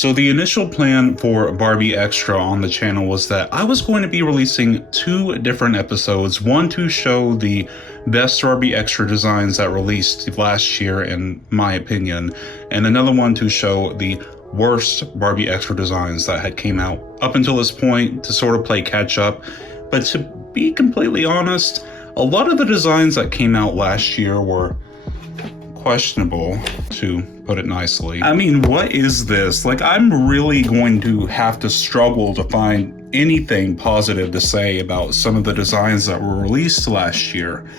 So the initial plan for Barbie Extra on the channel was that I was going to be releasing 2 different episodes, one to show the best Barbie Extra designs that released last year in my opinion, and another one to show the worst Barbie Extra designs that had came out up until this point to sort of play catch up. But to be completely honest, a lot of the designs that came out last year were questionable, to put it nicely. I mean, what is this? Like, I'm really going to have to struggle to find anything positive to say about some of the designs that were released last year.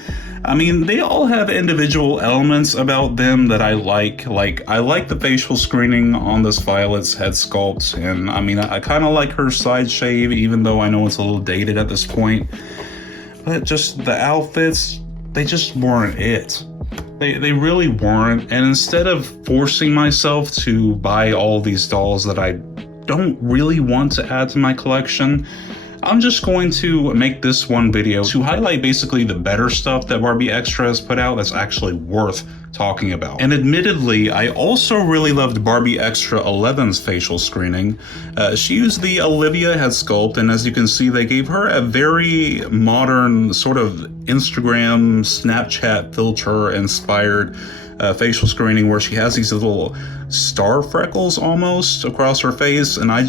I mean, they all have individual elements about them that I like. Like, I like the facial screening on this Violet's head sculpt, and I mean, I kind of like her side shave, even though I know it's a little dated at this point. But just the outfits, they just weren't it. They really weren't, and instead of forcing myself to buy all these dolls that I don't really want to add to my collection, I'm just going to make this one video to highlight basically the better stuff that Barbie Extra has put out that's actually worth talking about. And admittedly, I also really loved Barbie Extra 11's facial screening. She used the Olivia head sculpt, and as you can see, they gave her a very modern sort of Instagram, Snapchat filter inspired facial screening where she has these little star freckles almost across her face, and I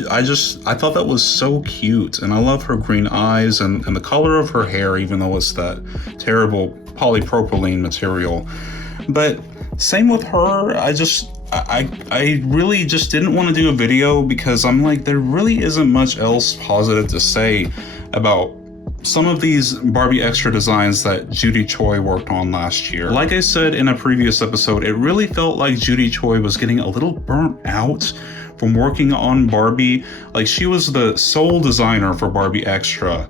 thought that was so cute, and I love her green eyes and the color of her hair, even though it's that terrible polypropylene material. But same with her, I really just didn't want to do a video because I'm like, there really isn't much else positive to say about some of these Barbie Extra designs that Judy Choi worked on last year. Like I said in a previous episode, it really felt like Judy Choi was getting a little burnt out from working on Barbie. Like, she was the sole designer for Barbie Extra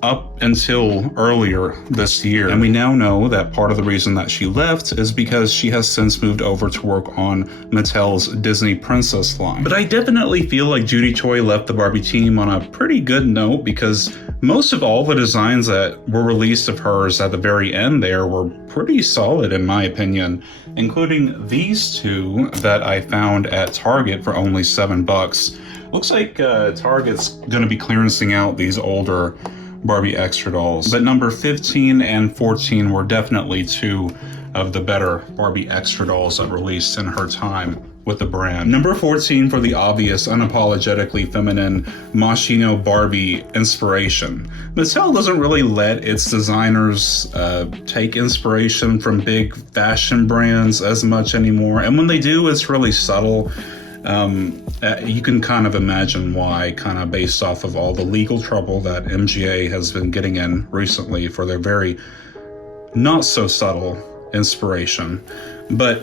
up until earlier this year. And we now know that part of the reason that she left is because she has since moved over to work on Mattel's Disney Princess line. But I definitely feel like Judy Choi left the Barbie team on a pretty good note, because most of all the designs that were released of hers at the very end there were pretty solid in my opinion, including these 2 that I found at Target for only $7. Looks like Target's gonna be clearancing out these older Barbie Extra dolls, but number 15 and 14 were definitely 2 of the better Barbie Extra dolls that released in her time with the brand. Number 14 for the obvious, unapologetically feminine Moschino Barbie inspiration. Mattel doesn't really let its designers take inspiration from big fashion brands as much anymore, and when they do, it's really subtle. You can kind of imagine why, kind of based off of all the legal trouble that MGA has been getting in recently for their very not so subtle inspiration. But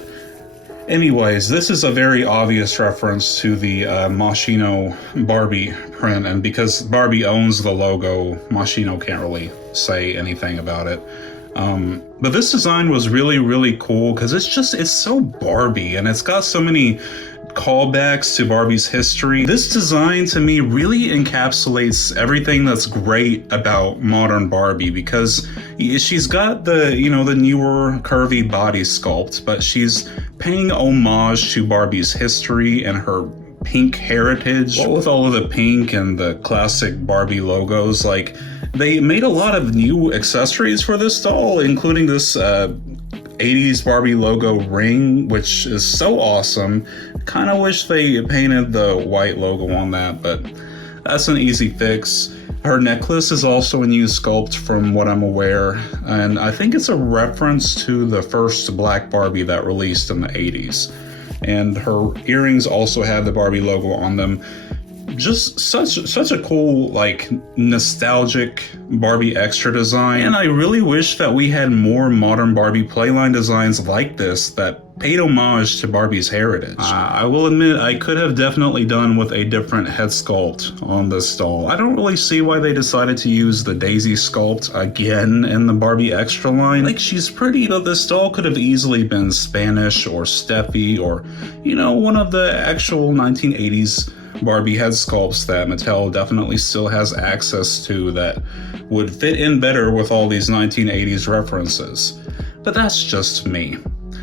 anyways, this is a very obvious reference to the Moschino Barbie print, and because Barbie owns the logo, Moschino can't really say anything about it. But this design was really, really cool because it's so Barbie, and it's got so many callbacks to Barbie's history. This design to me really encapsulates everything that's great about modern Barbie, because she's got the, you know, the newer curvy body sculpt, but she's paying homage to Barbie's history and her pink heritage. What with all of the pink and the classic Barbie logos, like, they made a lot of new accessories for this doll, including this 80s Barbie logo ring, which is so awesome. Kind of wish they painted the white logo on that, but that's an easy fix. Her necklace is also a new sculpt from what I'm aware, and I think it's a reference to the first black Barbie that released in the 80s. And her earrings also have the Barbie logo on them. Just such a cool, like, nostalgic Barbie Extra design. And I really wish that we had more modern Barbie playline designs like this that paid homage to Barbie's heritage. I will admit, I could have definitely done with a different head sculpt on this doll. I don't really see why they decided to use the Daisy sculpt again in the Barbie Extra line. Like, she's pretty, but this doll could have easily been Spanish or Steffi, or, you know, one of the actual 1980s Barbie head sculpts that Mattel definitely still has access to that would fit in better with all these 1980s references. But that's just me.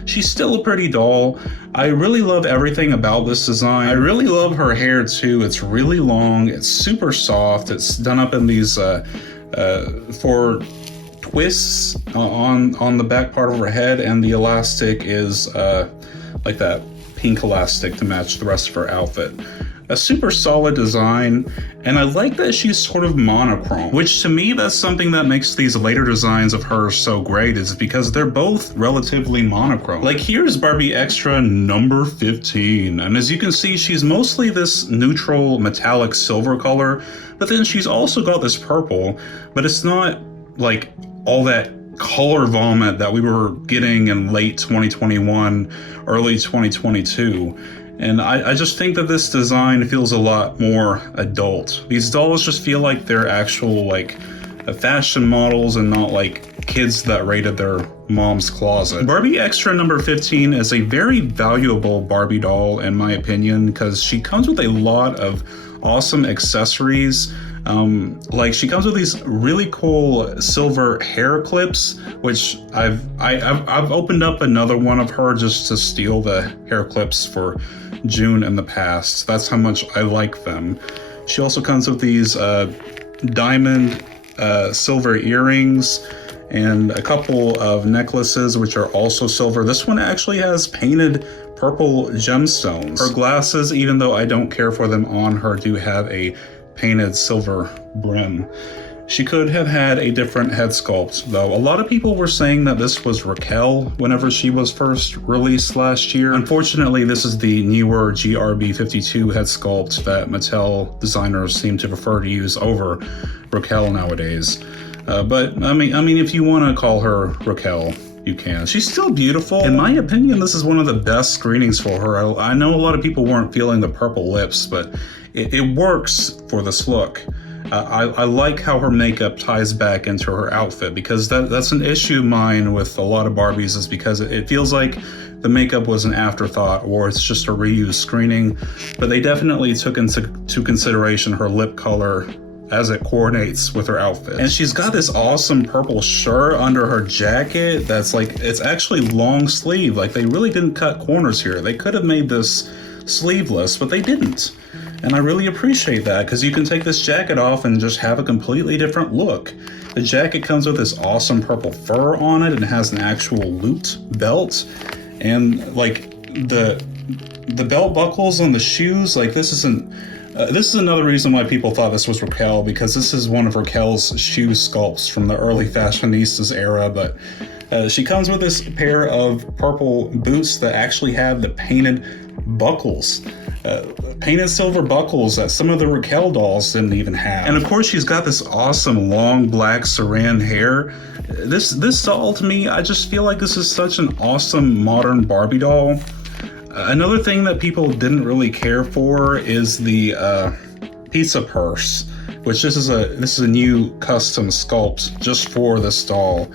she's still a pretty doll. I really love everything about this design. I really love her hair too. It's really long, it's super soft, it's done up in these four twists on the back part of her head, and the elastic is like that pink elastic to match the rest of her outfit. A super solid design, and I like that she's sort of monochrome, which to me, that's something that makes these later designs of her so great, is because they're both relatively monochrome. Like here's Barbie Extra number 15, and as you can see, she's mostly this neutral metallic silver color, but then she's also got this purple, but it's not like all that color vomit that we were getting in late 2021, early 2022. And I just think that this design feels a lot more adult. These dolls just feel like they're actual like fashion models and not like kids that raided their mom's closet. Barbie Extra number 15 is a very valuable Barbie doll in my opinion, because she comes with a lot of awesome accessories. Like she comes with these really cool silver hair clips, which I've opened up another one of her just to steal the hair clips for June in the past. That's how much I like them. She also comes with these diamond silver earrings and a couple of necklaces which are also silver. This one actually has painted purple gemstones. Her glasses, even though I don't care for them on her, do have a painted silver brim. She could have had a different head sculpt though. A lot of people were saying that this was Raquel whenever she was first released last year. Unfortunately, this is the newer GRB52 head sculpt that Mattel designers seem to prefer to use over Raquel nowadays. But I mean, if you want to call her Raquel, you can. She's still beautiful. In my opinion, this is one of the best screenings for her. I know a lot of people weren't feeling the purple lips, but it works for this look. I like how her makeup ties back into her outfit, because that's an issue of mine with a lot of Barbies, is because it feels like the makeup was an afterthought or it's just a reused screening, but they definitely took into consideration her lip color as it coordinates with her outfit. And she's got this awesome purple shirt under her jacket that's like, it's actually long sleeve. Like they really didn't cut corners here. They could have made this sleeveless, but they didn't. And I really appreciate that, because you can take this jacket off and just have a completely different look. The jacket comes with this awesome purple fur on it and has an actual looped belt. And like the belt buckles on the shoes, like this is another reason why people thought this was Raquel, because this is one of Raquel's shoe sculpts from the early fashionistas era. But she comes with this pair of purple boots that actually have the painted buckles. Painted silver buckles that some of the Raquel dolls didn't even have. And of course, she's got this awesome long black saran hair. This doll, to me, I just feel like this is such an awesome modern Barbie doll. Another thing that people didn't really care for is the pizza purse, which this is a new custom sculpt just for this doll.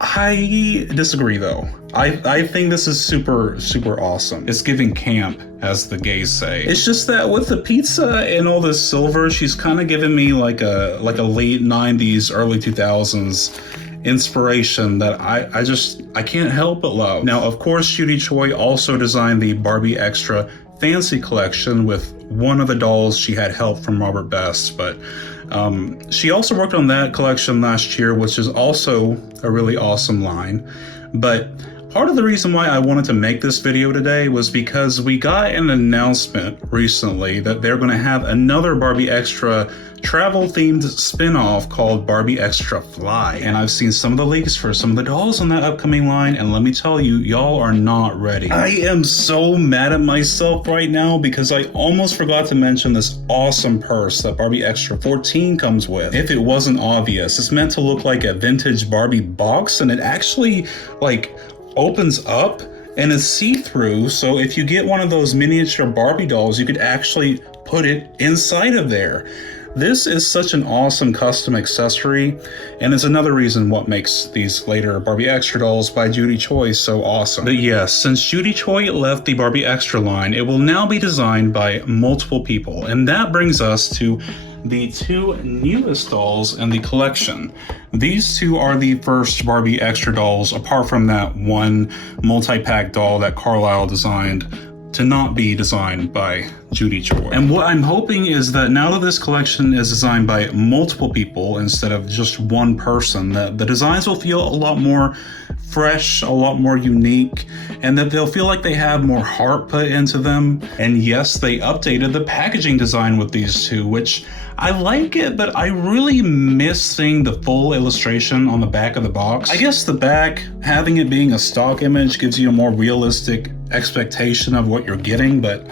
I disagree though. I think this is super, super awesome. It's giving camp, as the gays say. It's just that with the pizza and all this silver, she's kind of giving me like a late 90s, early 2000s inspiration that I can't help but love. Now, of course, Judy Choi also designed the Barbie Extra Fancy Collection with one of the dolls she had help from Robert Best, but she also worked on that collection last year, which is also a really awesome line. But part of the reason why I wanted to make this video today was because we got an announcement recently that they're going to have another Barbie Extra travel-themed spin-off called Barbie Extra Fly. And I've seen some of the leaks for some of the dolls on that upcoming line, and let me tell you, y'all are not ready. I am so mad at myself right now because I almost forgot to mention this awesome purse that Barbie Extra 14 comes with. If it wasn't obvious, it's meant to look like a vintage Barbie box, and it actually like opens up and is see-through, so if you get one of those miniature Barbie dolls, you could actually put it inside of there. This is such an awesome custom accessory, and it's another reason what makes these later Barbie Extra dolls by Judy Choi so awesome. But yes, since Judy Choi left the Barbie Extra line, it will now be designed by multiple people, and that brings us to the two newest dolls in the collection. These two are the first Barbie Extra dolls, apart from that one multi-pack doll that Carlisle designed to not be designed by Judy Choi. And what I'm hoping is that now that this collection is designed by multiple people instead of just one person, that the designs will feel a lot more fresh, a lot more unique, and that they'll feel like they have more heart put into them. And yes, they updated the packaging design with these two, which I like it, but I really miss seeing the full illustration on the back of the box. I guess the back, having it being a stock image, gives you a more realistic expectation of what you're getting, but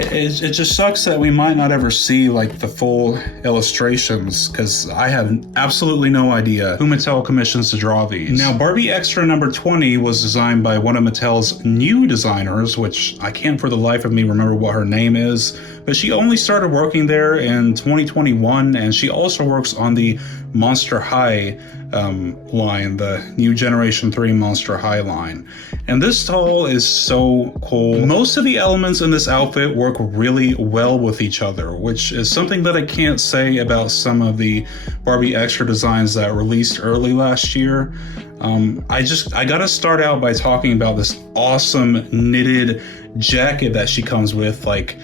it just sucks that we might not ever see like the full illustrations, because I have absolutely no idea who Mattel commissions to draw these. Now, Barbie Extra number 20 was designed by one of Mattel's new designers, which I can't for the life of me remember what her name is, but she only started working there in 2021, and she also works on the Monster High line, the new Generation 3 Monster High line. And this doll is so cool. Most of the elements in this outfit work really well with each other, which is something that I can't say about some of the Barbie Extra designs that released early last year. I gotta start out by talking about this awesome knitted jacket that she comes with. Like,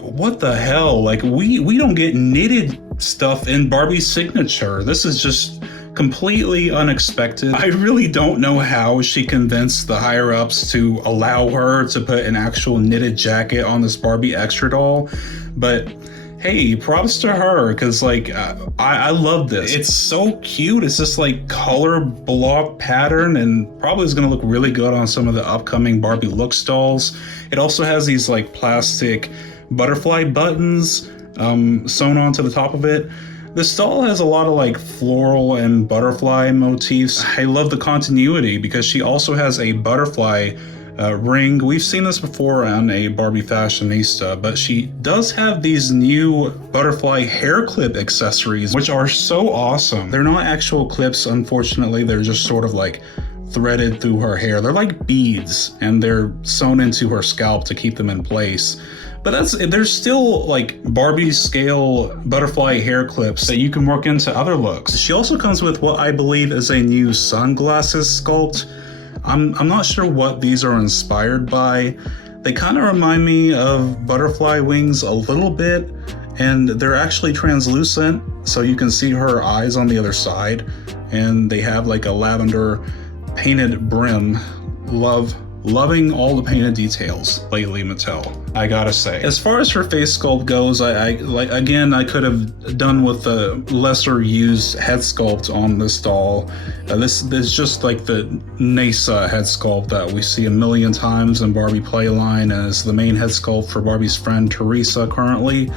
what the hell? Like, we don't get knitted stuff in Barbie's signature. This is just completely unexpected. I really don't know how she convinced the higher ups to allow her to put an actual knitted jacket on this Barbie Extra doll, but hey, props to her, because like I love this. It's so cute. It's just like color block pattern, and probably is going to look really good on some of the upcoming Barbie Looks dolls. It also has these like plastic butterfly buttons sewn onto the top of it. This doll has a lot of like floral and butterfly motifs. I love the continuity because she also has a butterfly ring. We've seen this before on a Barbie Fashionista, but she does have these new butterfly hair clip accessories, which are so awesome. They're not actual clips, unfortunately. They're just sort of like threaded through her hair. They're like beads, and they're sewn into her scalp to keep them in place. But there's still like Barbie scale butterfly hair clips that you can work into other looks. She also comes with what I believe is a new sunglasses sculpt. I'm not sure what these are inspired by. They kind of remind me of butterfly wings a little bit, and they're actually translucent, so you can see her eyes on the other side, and they have like a lavender painted brim. Loving all the painted details lately, Mattel, I gotta say. As far as her face sculpt goes, I could have done with the lesser used head sculpt on this doll. This is just like the NASA head sculpt that we see a million times in Barbie Playline, as the main head sculpt for Barbie's friend Teresa currently.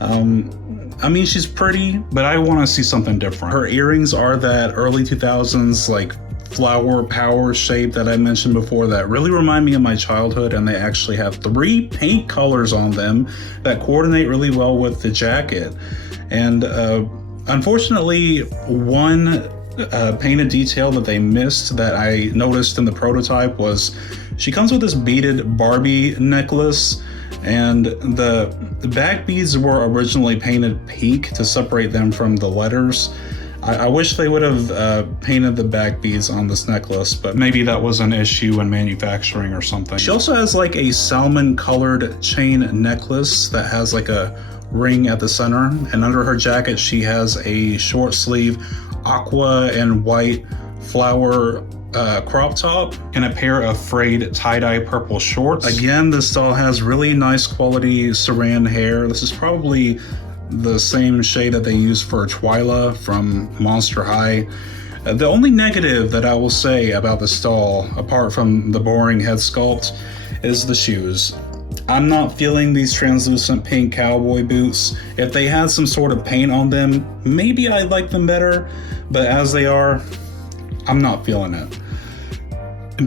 I mean, she's pretty, but I want to see something different. Her earrings are that early 2000s like flower power shape that I mentioned before that really remind me of my childhood, and they actually have 3 paint colors on them that coordinate really well with the jacket. And unfortunately, one painted detail that they missed that I noticed in the prototype was she comes with this beaded Barbie necklace, and the back beads were originally painted pink to separate them from the letters. I wish they would have painted the back beads on this necklace, but maybe that was an issue in manufacturing or something. She also has like a salmon colored chain necklace that has like a ring at the center, and under her jacket she has a short sleeve aqua and white flower crop top and a pair of frayed tie-dye purple shorts. Again, this doll has really nice quality saran hair. This is probably the same shade that they use for Twyla from Monster High. The only negative that I will say about this doll, apart from the boring head sculpt, is the shoes. I'm not feeling these translucent pink cowboy boots. If they had some sort of paint on them, maybe I'd like them better, but as they are, I'm not feeling it.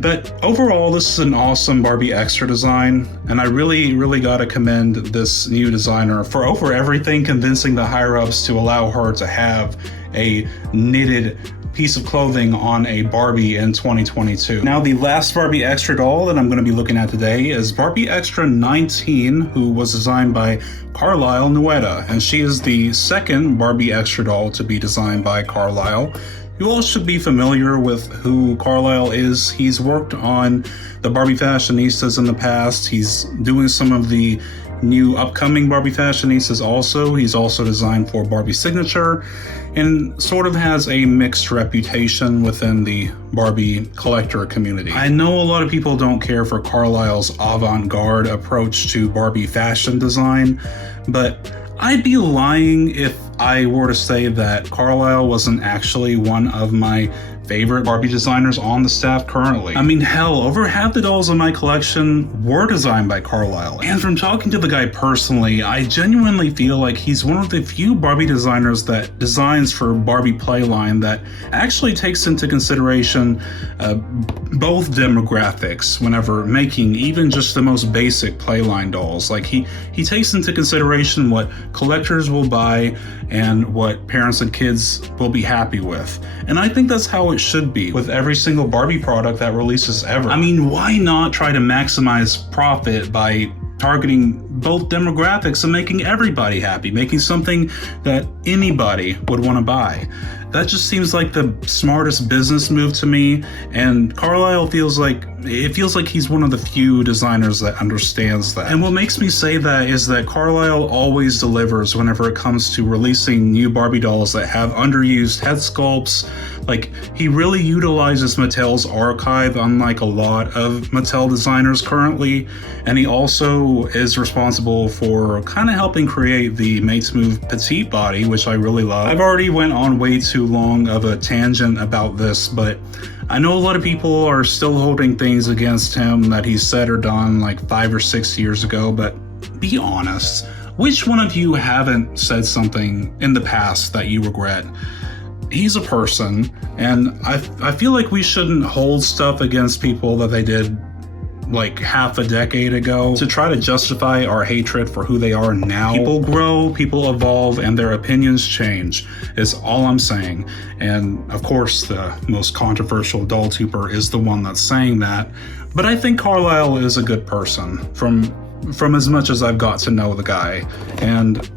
But overall, this is an awesome Barbie Extra design, and I really gotta commend this new designer for over everything convincing the higher-ups to allow her to have a knitted piece of clothing on a Barbie in 2022. Now, the last Barbie Extra doll that I'm going to be looking at today is Barbie Extra 19, who was designed by Carlisle Nuetta, and she is the second Barbie Extra doll to be designed by Carlisle. You all should be familiar with who Carlisle is. He's worked on the Barbie Fashionistas in the past. He's doing some of the new upcoming Barbie Fashionistas also. He's also designed for Barbie Signature and sort of has a mixed reputation within the Barbie collector community. I know a lot of people don't care for Carlisle's avant-garde approach to Barbie fashion design, but I'd be lying if I were to say that Carlisle wasn't actually one of my favorite Barbie designers on the staff currently. I mean, hell, over half the dolls in my collection were designed by Carlisle. And from talking to the guy personally, I genuinely feel like he's one of the few Barbie designers that designs for Barbie Playline that actually takes into consideration both demographics whenever making even just the most basic Playline dolls. Like he takes into consideration what collectors will buy and what parents and kids will be happy with. And I think that's how it should be with every single Barbie product that releases ever. I mean, why not try to maximize profit by targeting both demographics and making everybody happy, making something that anybody would want to buy? That just seems like the smartest business move to me, and Carlisle feels like he's one of the few designers that understands that. And what makes me say that is that Carlisle always delivers whenever it comes to releasing new Barbie dolls that have underused head sculpts. Like, he really utilizes Mattel's archive, unlike a lot of Mattel designers currently, and he also is responsible for kind of helping create the Mates Move petite body, which I really love. I've already went on way too long of a tangent about this, but I know a lot of people are still holding things against him that he said or done like 5 or 6 years ago, but be honest, which one of you haven't said something in the past that you regret? He's a person, and I feel like we shouldn't hold stuff against people that they did like half a decade ago to try to justify our hatred for who they are now. People grow, people evolve, and their opinions change, is all I'm saying. And of course, the most controversial doll tuber is the one that's saying that, but I think Carlisle is a good person from as much as I've got to know the guy, and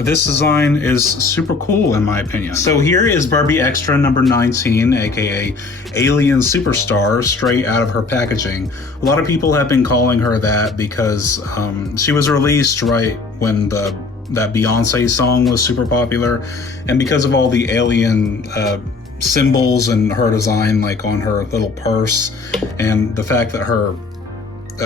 this design is super cool in my opinion. So here is Barbie Extra number 19, aka Alien Superstar, straight out of her packaging. A lot of people have been calling her that because she was released right when that Beyonce song was super popular, and because of all the alien symbols and her design, like on her little purse, and the fact that her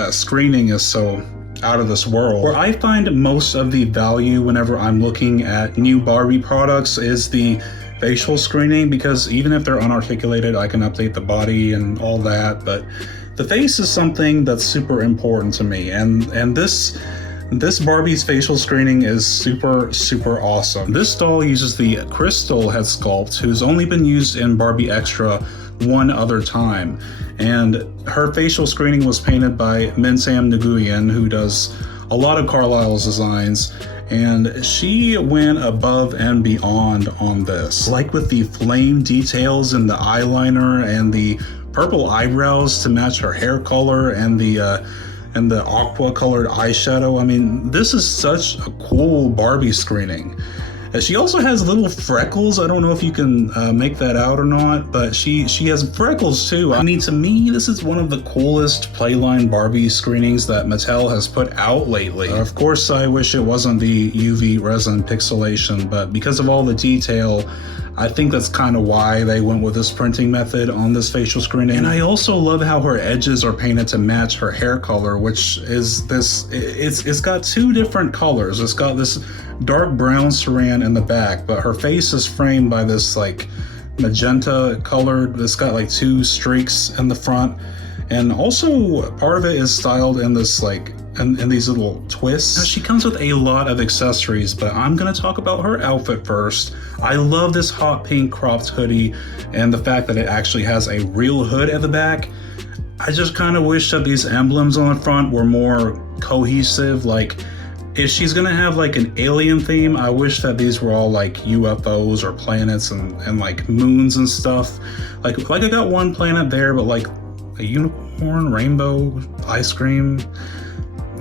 screening is so out of this world. Where I find most of the value whenever I'm looking at new Barbie products is the facial screening, because even if they're unarticulated, I can update the body and all that, but the face is something that's super important to me, and this Barbie's facial screening is super, super awesome. This doll uses the crystal head sculpt, who's only been used in Barbie Extra one other time, and her facial screening was painted by Mintam Nguyen, who does a lot of Carlisle's designs, and she went above and beyond on this. Like with the flame details in the eyeliner and the purple eyebrows to match her hair color and the aqua colored eyeshadow. I mean, this is such a cool Barbie screening. She also has little freckles. I don't know if you can make that out or not, but she has freckles too. I mean, to me, this is one of the coolest Playline Barbie screenings that Mattel has put out lately. Of course, I wish it wasn't the UV resin pixelation, but because of all the detail, I think that's kind of why they went with this printing method on this facial screening. And I also love how her edges are painted to match her hair color, which is it's got two different colors. It's got this dark brown saran in the back, but her face is framed by this like magenta colored, it's got like two streaks in the front, and also part of it is styled in this like in these little twists. Now, she comes with a lot of accessories, but I'm gonna talk about her outfit first. I love this hot pink cropped hoodie and the fact that it actually has a real hood at the back. I just kind of wish that these emblems on the front were more cohesive. Like, if she's gonna have like an alien theme, I wish that these were all like UFOs or planets and like moons and stuff. Like I got one planet there, but like a unicorn, rainbow, ice cream.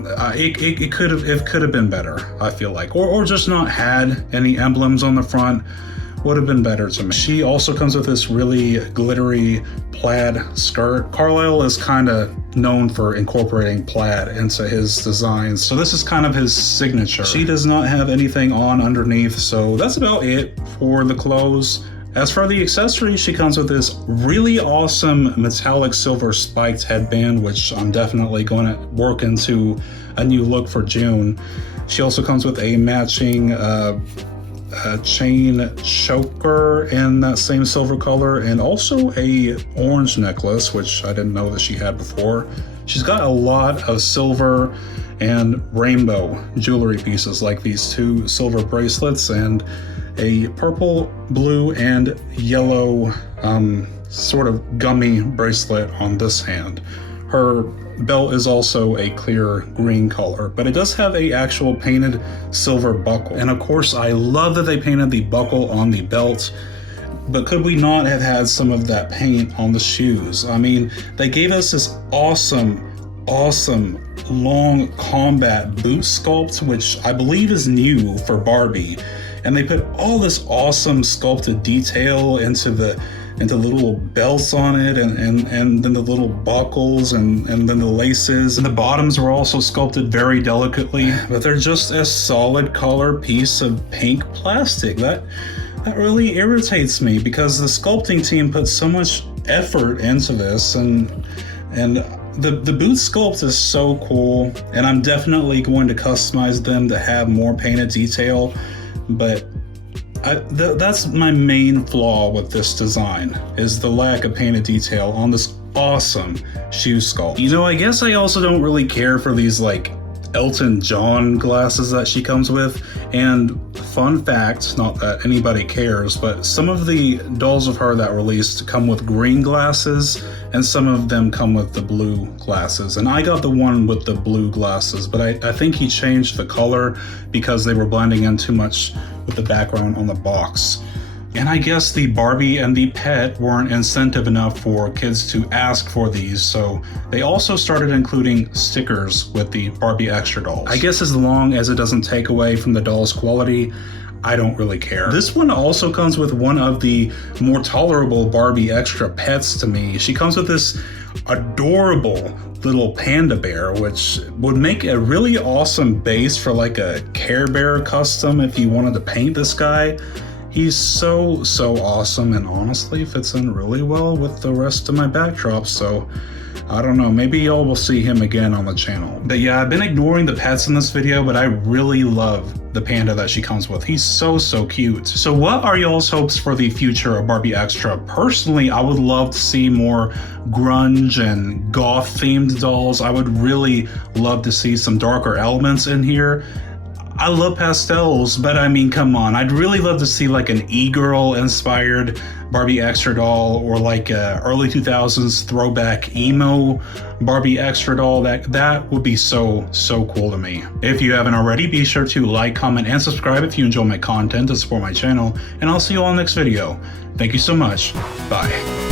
It could have been better, I feel like, or just not had any emblems on the front. Would have been better to me. She also comes with this really glittery plaid skirt. Carlisle is kind of known for incorporating plaid into his designs, so this is kind of his signature. She does not have anything on underneath, so that's about it for the clothes. As for the accessories, she comes with this really awesome metallic silver spiked headband, which I'm definitely going to work into a new look for June. She also comes with a matching chain choker in that same silver color, and also a orange necklace, which I didn't know that she had before. She's got a lot of silver and rainbow jewelry pieces, like these two silver bracelets and a purple, blue, and yellow sort of gummy bracelet on this hand. Her belt is also a clear green color, but it does have a actual painted silver buckle. And of course, I love that they painted the buckle on the belt, but could we not have had some of that paint on the shoes? I mean, they gave us this awesome long combat boot sculpt, which I believe is new for Barbie. And they put all this awesome sculpted detail into the little belts on it, and then the little buckles and then the laces. And the bottoms were also sculpted very delicately, but they're just a solid color piece of pink plastic. That really irritates me, because the sculpting team put so much effort into this, and the boot sculpt is so cool, and I'm definitely going to customize them to have more painted detail. But that's my main flaw with this design, is the lack of painted detail on this awesome shoe sculpt. You know, I guess I also don't really care for these like Elton John glasses that she comes with. And fun fact, not that anybody cares, but some of the dolls of her that released come with green glasses, and some of them come with the blue glasses. And I got the one with the blue glasses, but I think he changed the color because they were blending in too much with the background on the box. And I guess the Barbie and the pet weren't incentive enough for kids to ask for these, so they also started including stickers with the Barbie Extra dolls. I guess as long as it doesn't take away from the doll's quality, I don't really care. This one also comes with one of the more tolerable Barbie Extra pets to me. She comes with this adorable little panda bear, which would make a really awesome base for like a Care Bear custom if you wanted to paint this guy. He's so awesome, and honestly fits in really well with the rest of my backdrops, so I don't know, maybe y'all will see him again on the channel. But yeah, I've been ignoring the pets in this video, but I really love the panda that she comes with. He's so cute. So what are y'all's hopes for the future of Barbie Extra? Personally, I would love to see more grunge and goth themed dolls. I would really love to see some darker elements in here. I love pastels, but I mean, come on. I'd really love to see like an e-girl inspired Barbie Extra doll, or like a early 2000s throwback emo Barbie Extra doll. That would be so cool to me. If you haven't already, be sure to like, comment, and subscribe if you enjoy my content to support my channel, and I'll see you all next video. Thank you so much. Bye.